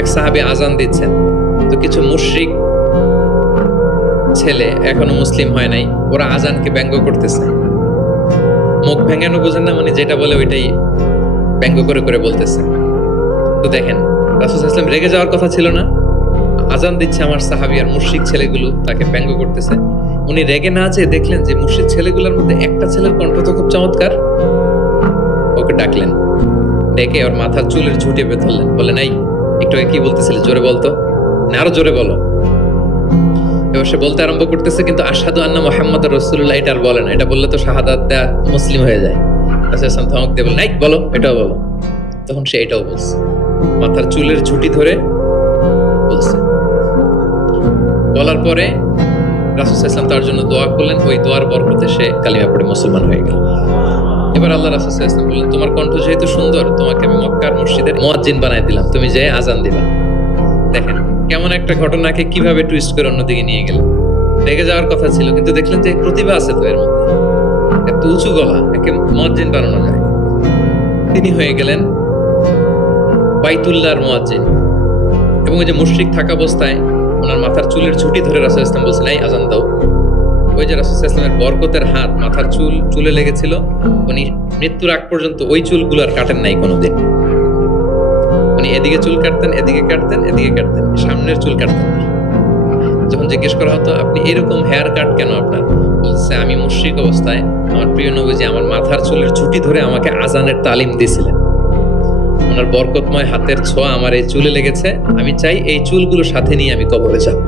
এক সাহাবী আজান দিচ্ছেন, তো কিছু মুশরিক ছেলে এখনো মুসলিম হয় নাই, ওরা আজানকে ব্যঙ্গ করতেছে। মুখ ভেঙানো বোঝেন না, মানে যেটা বলে ওইটাই ব্যঙ্গ করে করে বলতেছে। তো দেখেন, রাসূল সাল্লাল্লাহু আলাইহি ওয়াসাল্লাম রেগে যাওয়ার কথা ছিল না, আজান দিচ্ছে আমার সাহাবী আর মুশরিক ছেলেগুলো তাকে ব্যঙ্গ করতেছে। উনি রেগে না যেয়ে দেখলেন যে মুশরিক ছেলেগুলোর মধ্যে একটা ছেলের কণ্ঠ তো খুব চমৎকার, ওকে ডাকলেন, ডেকে ওর মাথার চুলের ঝুঁটি বেঁধে ধরলেন, বললেন এই একটু আগে কি বলতেছিলে, জোরে বলতো, না আরো জোরে বলো। এবার সে বলতে আরম্ভ করতেছে, কিন্তু আশহাদু আন্না মুহাম্মাদুর রাসূলুল্লাহ এটা আর বলে না, এটা বললে তো শাহাদাত দেয়া মুসলিম হয়ে যায়। রাসূল সাল্লাল্লাহু আলাইহি ওয়াসাল্লাম ধমক দিয়ে বললেন, এই বলো, এটাও বলো। তখন সে এটাও বলছে, মাথার চুলের ঝুঁটি ধরে বলছে। বলার পরে রাসূল সাল্লাল্লাহু আলাইহি ওয়াসাল্লাম তার জন্য দোয়া করলেন, ওই দোয়ার বরকতে সে কালিমা পড়ে মুসলমান হয়ে গেল। এবার আল্লাহ রাসূল সাল্লাল্লাহু আলাইহি ওয়াসাল্লাম বললেন, তোমার কণ্ঠ যেহেতু সুন্দর, তোমাকে আমি মক্কার মসজিদের মুয়াজ্জিন বানাই দিলাম, তুমি যে আজান দিবা। দেখেন কেমন একটা ঘটনাকে কিভাবে টুইস্ট করে অন্যদিকে নিয়ে গেলেন। রেগে যাওয়ার কথা ছিল, কিন্তু দেখলেন যে প্রতিভা আছে তো এর মধ্যে, এত উঁচু গলা, একে মুয়াজ্জিন বানানো যায়। তিনি হয়ে গেলেন বাইতুল্লাহর মুয়াজ্জিন। এবং ওই যে মুশরিক থাকা অবস্থায় ওনার মাথার চুলের ঝুঁটি ধরে রাসূল ইসলাম বলছেন, এই আজান দাও। ওই যে রাসূল ইসলামের বরকতের হাত মাথার চুলে লেগেছিল, উনি মৃত্যুর আগ পর্যন্ত ওই চুলগুলো আর কাটেন নাই কোনোদিন। উনি এদিকে চুল কাটতেন, এদিকে কাটতেন, এদিকে কাটতেন, সামনের চুল কাটতেন না। যখন জিজ্ঞেস করা হতো আপনি এরকম হেয়ার কাট কেন আপনার, বলছে আমি মুশরিক অবস্থায় আমার প্রিয় নবীজি আমার মাথার চুলের ঝুঁটি ধরে আমাকে আজানের তালিম দিয়েছিলেন, ওনার বরকতময় হাতের ছোঁয়া আমার এই চুলে লেগেছে, আমি চাই এই চুলগুলো সাথে নিয়ে আমি কবরে যাব।